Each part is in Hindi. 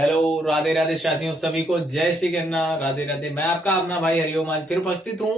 हेलो, राधे राधे साथियों, सभी को जय श्री गन्ना। राधे राधे। मैं आपका अपना भाई हरिओम आज फिर उपस्थित हूँ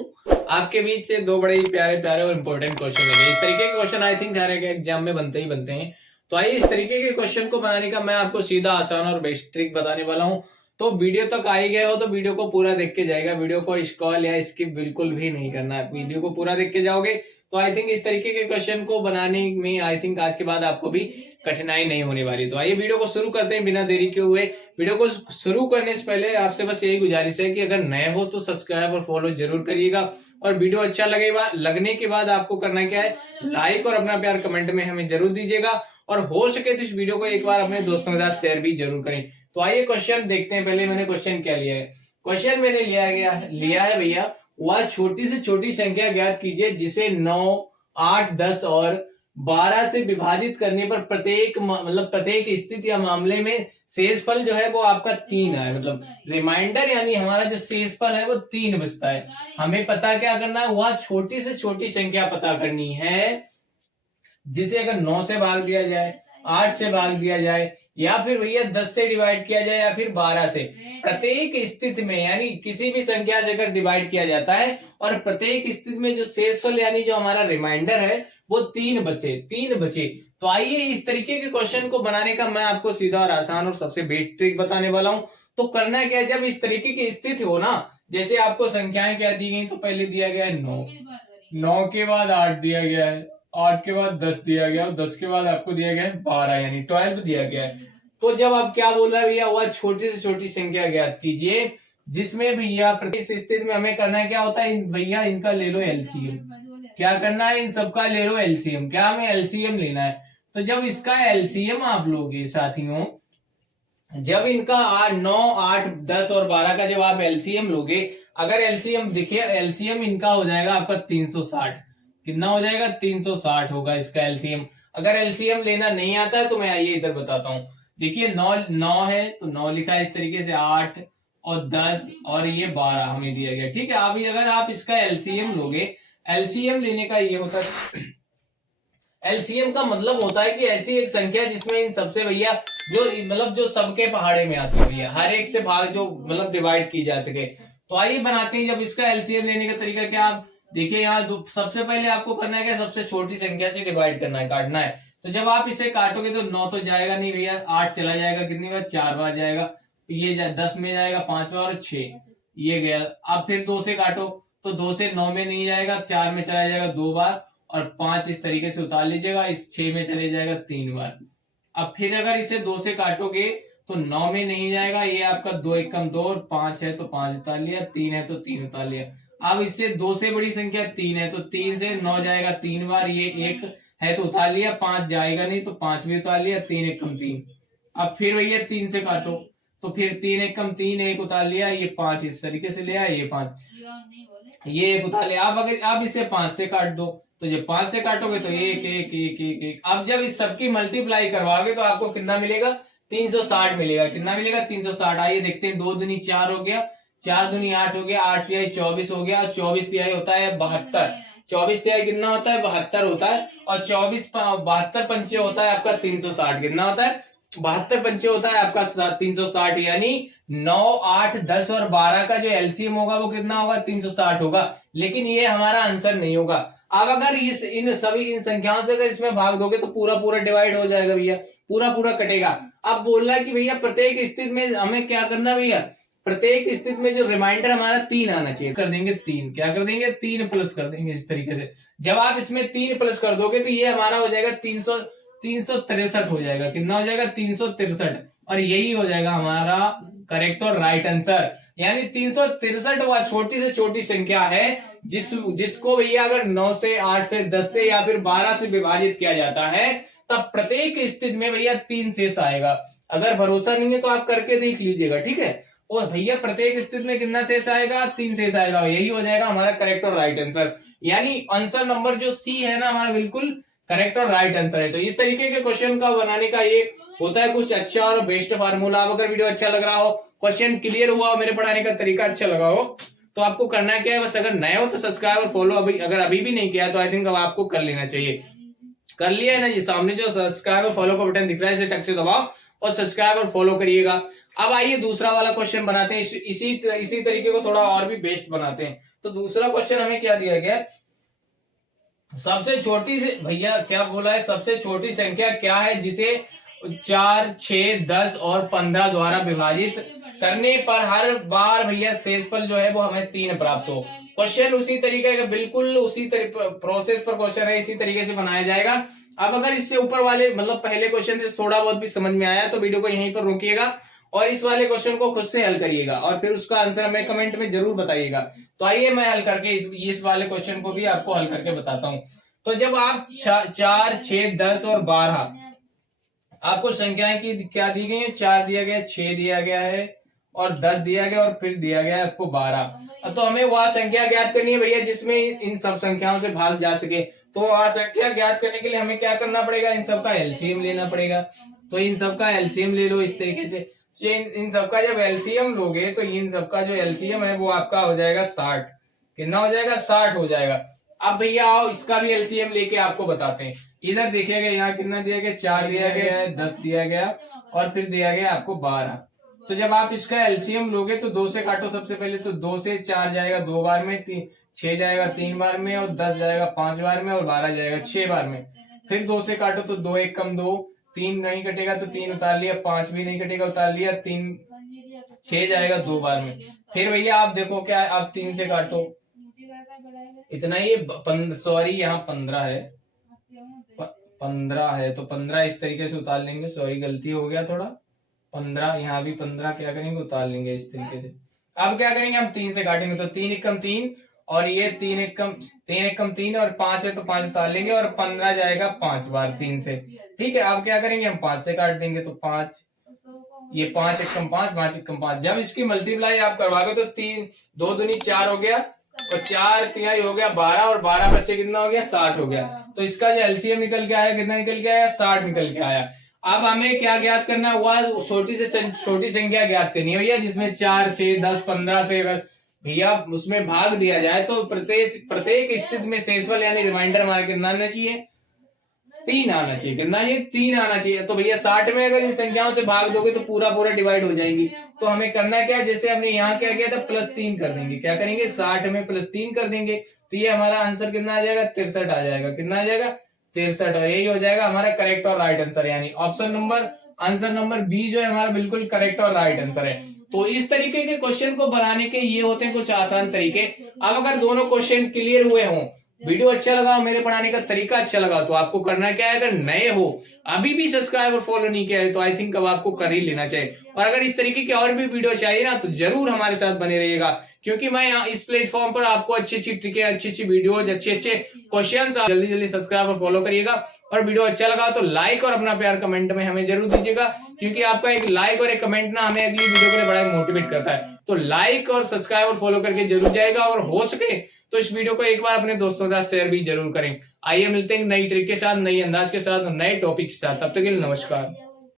आपके बीच से दो बड़े ही प्यारे प्यारे और इंपॉर्टेंट क्वेश्चन लेके। इस तरीके के क्वेश्चन आई थिंक हर एक एग्जाम में बनते ही बनते हैं। तो आइए इस तरीके के क्वेश्चन को बनाने का मैं आपको सीधा आसान और बेस्ट ट्रिक बताने वाला हूँ। तो वीडियो तक आ ही गए हो तो वीडियो को पूरा देख के जाएगा। वीडियो को स्क्रॉल या स्किप बिल्कुल भी नहीं करना है। वीडियो को पूरा देख के जाओगे तो आई थिंक इस तरीके के क्वेश्चन को बनाने में आई थिंक आज के बाद आपको भी कठिनाई नहीं होने वाली। तो आइए वीडियो को शुरू करते हैं बिना देरी के हुए। वीडियो को शुरू करने से पहले आपसे बस यही गुजारिश है कि अगर नए हो तो सब्सक्राइब और फॉलो जरूर करिएगा। और वीडियो अच्छा लगने के बाद आपको करना क्या है, लाइक और अपना प्यार कमेंट में हमें जरूर दीजिएगा। और हो सके तो इस वीडियो को एक बार अपने दोस्तों के साथ शेयर भी जरूर करें। तो आइए क्वेश्चन देखते हैं। पहले मैंने क्वेश्चन क्या लिया है। क्वेश्चन मैंने लिया है भैया, वह छोटी से छोटी संख्या ज्ञात कीजिए जिसे 9, 8, 10 और 12 से विभाजित करने पर प्रत्येक स्थिति या मामले में शेषफल जो है वो आपका 3 है। मतलब रिमाइंडर यानी हमारा जो शेषफल है वो 3 बचता है। हमें पता क्या करना है, वह छोटी से छोटी संख्या पता करनी है जिसे अगर 9 से भाग दिया जाए, 8 से भाग दिया जाए, या फिर भैया 10 से डिवाइड किया जाए, या फिर 12 से। प्रत्येक स्थिति में यानी किसी भी संख्या से अगर डिवाइड किया जाता है और प्रत्येक स्थिति में जो शेषफल यानी जो हमारा रिमाइंडर है वो 3 बचे। तो आइए इस तरीके के क्वेश्चन को बनाने का मैं आपको सीधा और आसान और सबसे बेस्ट ट्रिक बताने वाला हूं। तो करना क्या है, जब इस तरीके की स्थिति हो ना, जैसे आपको संख्याएं क्या दी गई, तो पहले दिया गया है 9, 9 के बाद 8 दिया गया है, 8 के बाद 10 दिया गया और 10 के बाद आपको दिया गया है 12 यानी 12 दिया गया है। तो जब आप क्या बोल रहा है भैया, वह छोटी से छोटी संख्या ज्ञात कीजिए जिसमें भैया प्रत्येक स्थिति में हमें करना है क्या होता है, भैया इनका ले लो एलसीएम। क्या करना है, इन सबका ले लो एलसीएम। क्या हमें एलसीएम लेना है। तो जब इसका एलसीएम आप लोगे साथियों, जब इनका 9, 8, 10 और 12 का जब आप एलसीएम लोगे, अगर एलसीएम देखिए, एलसीएम इनका हो जाएगा आपका 360। कितना हो जाएगा, 360 होगा इसका एलसीएम। अगर एलसीएम लेना नहीं आता है तो मैं आइए इधर बताता हूँ। देखिए 9 है तो 9 लिखा है इस तरीके से, 8 और 10 और ये 12 हमें दिया गया। ठीक है, अभी अगर आप इसका एलसीएम लोगे, एलसीएम लेने का ये होता है, एलसीएम का मतलब होता है कि ऐसी एक संख्या जिसमें इन सबसे भैया जो सबके पहाड़े में आती है भैया, हर एक से भाग जो डिवाइड की जा सके। तो आइए बनाते हैं। जब इसका एलसीएम लेने का तरीका क्या, आप देखिए यहाँ सबसे पहले आपको करना है क्या, सबसे छोटी संख्या से डिवाइड करना है, काटना है। तो जब आप इसे काटोगे तो 9 तो जाएगा नहीं भैया, 8 चला जाएगा कितनी बार, 4 बार जाएगा। ये 10 में जाएगा 5 बार और 6 ये गया। अब फिर 2 से काटो तो 2 से 9 में नहीं जाएगा, 4 में चला जाएगा 2 बार और 5 इस तरीके से उतार लीजिएगा, इस 6 में चले जाएगा 3 बार। अब फिर अगर इसे 2 से काटोगे तो 9 में नहीं जाएगा, ये आपका 2 एकम 2 और 5 है तो 5 उतार लिया, 3 है तो 3 उतार लिया। अब इससे 2 से बड़ी संख्या 3 है तो 3 से 9 जाएगा 3 बार, ये 1 है तो उतार लिया, 5 जाएगा नहीं तो 5 भी उतार लिया, 3 एकम 3। अब फिर भैया 3 से काटो तो फिर 3 एकम 3, 1 उतार लिया, ये 5 इस तरीके से लिया, ये 5 ये 1 उतार लिया। अब इसे 5 से काट दो, तो जब 5 से काटोगे तो 1 1 1 1 1। अब जब इस सबकी मल्टीप्लाई करवाओगे तो आपको कितना मिलेगा, 360 मिलेगा। कितना मिलेगा, 360। आइए देखते हैं, 2 दूनी 4 हो गया, 4 दूनी 8 हो गया, 8 तिहाई 24 हो गया, 24 तिहाई होता है 72। 24 तिहाई कितना होता है, 72 होता है। और 72 पंचे होता है आपका 360। कितना होता है, 72 पंचे होता है आपका 360। यानी 9, 8, 10 और 12 का जो एलसीएम होगा वो कितना होगा, 360 होगा। लेकिन ये हमारा आंसर नहीं होगा। अब अगर इन संख्याओं से अगर इसमें भाग दोगे तो पूरा पूरा डिवाइड हो जाएगा भैया, पूरा पूरा कटेगा। अब बोल रहा है कि भैया प्रत्येक स्थिति में हमें क्या करना भैया, प्रत्येक स्थिति में जो रिमाइंडर हमारा 3 आना चाहिए। कर देंगे 3, क्या कर देंगे, 3 प्लस कर देंगे इस तरीके से। जब आप इसमें 3 प्लस कर दोगे तो ये हमारा हो जाएगा 363 हो जाएगा। कितना हो जाएगा, 363। और यही हो जाएगा हमारा करेक्ट और राइट आंसर। यानी 363 वह छोटी से छोटी संख्या है जिसको भैया अगर 9 से, 8 से, 10 से या फिर 12 से विभाजित किया जाता है तब प्रत्येक स्थिति में भैया 3 शेष आएगा। अगर भरोसा नहीं है तो आप करके देख लीजिएगा, ठीक है। और भैया प्रत्येक स्थिति में कितना शेष आएगा, 3 शेष आएगा। यही हो जाएगा हमारा करेक्ट और राइट आंसर। यानी आंसर नंबर जो सी है ना हमारा, बिल्कुल करेक्ट और राइट आंसर है। तो इस तरीके के क्वेश्चन का बनाने का ये होता है कुछ अच्छा और बेस्ट फार्मूला। अब अगर वीडियो अच्छा लग रहा हो, क्वेश्चन क्लियर हुआ हो, मेरे पढ़ाने का तरीका अच्छा लगा हो, तो आपको करना क्या है, बस अगर नए हो तो सब्सक्राइब और फॉलो अभी भी नहीं किया तो आई थिंक अब आपको कर लेना चाहिए। कर लिया है ना, ये सामने जो सब्सक्राइब और फॉलो का बटन दिख रहा है इसे टक से दबाओ और सब्सक्राइब और फॉलो करिएगा। अब आइए दूसरा वाला क्वेश्चन बनाते हैं, इसी तरीके को थोड़ा और भी बेस्ट बनाते हैं। तो दूसरा क्वेश्चन हमें क्या दिया गया, सबसे छोटी से भैया क्या बोला है, सबसे छोटी संख्या क्या है जिसे 4, 6, 10 और 15 द्वारा विभाजित करने पर हर बार भैया शेषफल जो है वो हमें 3 प्राप्त हो। क्वेश्चन उसी तरीके का, बिल्कुल उसी प्रोसेस पर क्वेश्चन है, इसी तरीके से बनाया जाएगा। अब अगर इससे ऊपर वाले मतलब पहले क्वेश्चन से थोड़ा बहुत भी समझ में आया तो वीडियो को यहीं पर रोकिएगा और इस वाले क्वेश्चन को खुद से हल करिएगा और फिर उसका आंसर हमें कमेंट में जरूर बताइएगा। तो आइए मैं हल करके इस वाले क्वेश्चन को भी आपको हल करके बताता हूं। तो जब आप 4, 6, 10 और 12 आपको संख्याएं की क्या दी गई है, 4 दिया गया, 6 दिया गया है और 10 दिया गया और फिर दिया गया आपको 12। तो हमें वह संख्या ज्ञात करनी है भैया जिसमें इन सब संख्याओं से भाग जा सके। तो वह संख्या ज्ञात करने के लिए हमें क्या करना पड़ेगा, इन सबका एलसीएम लेना पड़ेगा। तो इन सबका एलसीएम ले लो इस तरीके से। इन सबका जब एलसीएम लोगे तो इन सबका जो एलसीएम है वो आपका हो जाएगा 60। कितना हो जाएगा, 60 हो जाएगा। अब भैया आओ इसका भी एलसीएम लेके आपको बताते हैं। इधर देखिएगा यहाँ कितना दिया गया, 4 दिया गया है, 10 दिया गया और फिर दिया गया आपको 12। तो जब आप इसका एलसीएम लोगे तो 2 से काटो सबसे पहले। तो 2 से 4 जाएगा 2 बार में, 6 जाएगा 3 बार में और 10 जाएगा 5 बार में और 12 जाएगा 6 बार में। फिर 2 से काटो तो 2 1 कम 2, 3 नहीं कटेगा तो 3 उतार लिया, 5 भी नहीं कटेगा उतार लिया, 3 6 जाएगा 2 बार में। फिर भैया आप देखो क्या है, आप 3 से काटो इतना ही, सॉरी यहाँ 15 है, 15 है तो 15 इस तरीके से उतार लेंगे। सॉरी गलती हो गया थोड़ा, 15 यहाँ भी 15 क्या करेंगे उतार लेंगे इस तरीके से। अब क्या करेंगे, हम 3 से काटेंगे तो 3 एकम 3 और ये 3 एकम 3 और 5 है तो 5 उतार लेंगे और 15 जाएगा 5 बार 3 से। ठीक है, अब क्या करेंगे, हम 5 से काट देंगे तो 5, ये 5 एकम 5, 5 एकम 5। जब इसकी मल्टीप्लाई आप करवाओगे तो 3 2 दूनी 4 हो गया और 4 तिहाई हो गया 12 और 12 बच्चे कितना हो गया, 60 हो गया। तो इसका जो एलसीएम निकल के आया कितना निकल के आया, 60 निकल के आया। अब हमें क्या ज्ञात करना हुआ, छोटी से छोटी संख्या ज्ञात करनी है भैया जिसमें 4, 6, 10, 15 से अगर भैया उसमें भाग दिया जाए तो प्रत्येक स्थिति में शेषफल यानी रिमाइंडर हमारा कितना आना चाहिए, 3 आना चाहिए। कितना ये 3 आना चाहिए। तो भैया 60 में अगर इन संख्याओं से भाग दोगे तो पूरा डिवाइड हो जाएंगी। तो हमें करना क्या है, जैसे हमने यहाँ क्या किया था +3 कर देंगे। क्या करेंगे, 60 में +3 कर देंगे तो ये हमारा आंसर कितना आ जाएगा, 63 आ जाएगा। कितना आ जाएगा, 63। और यही हो जाएगा हमारा करेक्ट और राइट आंसर, यानी आंसर नंबर बी जो है हमारा बिल्कुल करेक्ट और राइट आंसर है। तो इस तरीके के क्वेश्चन को बनाने के ये होते हैं कुछ आसान तरीके। अब अगर दोनों क्वेश्चन क्लियर हुए हों, वीडियो अच्छा लगा, मेरे पढ़ाने का तरीका अच्छा लगा तो आपको करना क्या है, अगर नए हो अभी भी सब्सक्राइब और फॉलो नहीं किया है तो आई थिंक अब आपको कर ही लेना चाहिए। और अगर इस तरीके के और भी वीडियो चाहिए ना तो जरूर हमारे साथ बने रहिएगा, क्योंकि मैं यहाँ इस प्लेटफॉर्म पर आपको अच्छी अच्छी ट्रिकें, अच्छी अच्छी वीडियोज, अच्छे अच्छे क्वेश्चंस, जल्दी सब्सक्राइब और फॉलो करिएगा। और वीडियो अच्छा लगा तो लाइक और अपना प्यार कमेंट में हमें जरूर दीजिएगा, क्योंकि आपका एक लाइक और एक कमेंट ना हमें अगली वीडियो के लिए बड़ा मोटिवेट करता है। तो लाइक और सब्सक्राइब और फॉलो करके जरूर जाएगा और हो सके तो इस वीडियो को एक बार अपने दोस्तों के साथ शेयर भी जरूर करें। आइए मिलते हैं नई ट्रिक के साथ, नई अंदाज के साथ और नए टॉपिक के साथ। तब तक के लिए नमस्कार।